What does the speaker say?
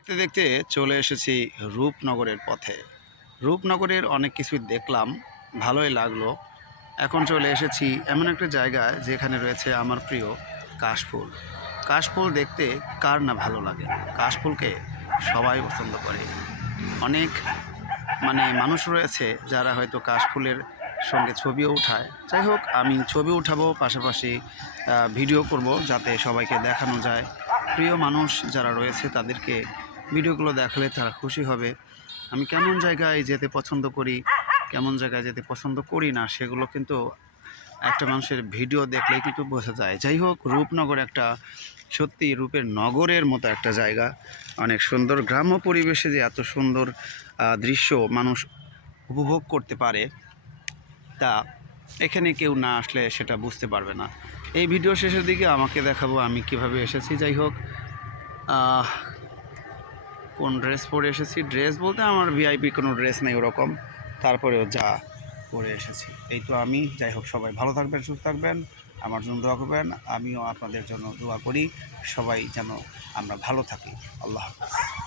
দেখতে দেখতে চলে এসেছি রূপনগরের পথে। রূপনগরের অনেক কিছুই দেখলাম, ভালোই লাগল। এখন চলে এসেছি এমন একটা জায়গায় যেখানে রয়েছে আমার প্রিয় কাশফুল। কাশফুল দেখতে কার না ভালো লাগে? কাশফুলকে সবাই পছন্দ করে। অনেক মানে মানুষ রয়েছে যারা হয়তো কাশফুলের সঙ্গে ছবিও উঠায়। যাই হোক, আমি ছবি উঠাবো, পাশাপাশি ভিডিও করব যাতে সবাইকে দেখানো যায়। প্রিয় মানুষ যারা রয়েছে তাদেরকে ভিডিওগুলো দেখালে তারা খুশি হবে। আমি কেমন জায়গায় যেতে পছন্দ করি, কেমন জায়গায় যেতে পছন্দ করি না, সেগুলো কিন্তু একটা মানুষের ভিডিও দেখলেই কিন্তু বোঝা যায়। যাই হোক, রূপনগর একটা সত্যি রূপের নগরের মতো একটা জায়গা। অনেক সুন্দর গ্রাম্য পরিবেশে যে এত সুন্দর দৃশ্য মানুষ উপভোগ করতে পারে, তা এখানে কেউ না আসলে সেটা বুঝতে পারবে না। এই ভিডিও শেষের দিকে আমাকে দেখাবো আমি কীভাবে এসেছি। যাই হোক কোন ড্রেস পরে এসেছি? ড্রেস বলতে আমার ভিআইপি কোনো ড্রেস নেই ওরকম। তারপরেও যা পরে এসেছি। এই তো আমি। যাই হোক, সবাই ভালো থাকবেন, সুস্থ থাকবেন। আমার জন্য দোয়া করবেন। আমিও আপনাদের জন্য দোয়া করি। সবাই যেন আমরা ভালো থাকি। আল্লাহ হাফিজ।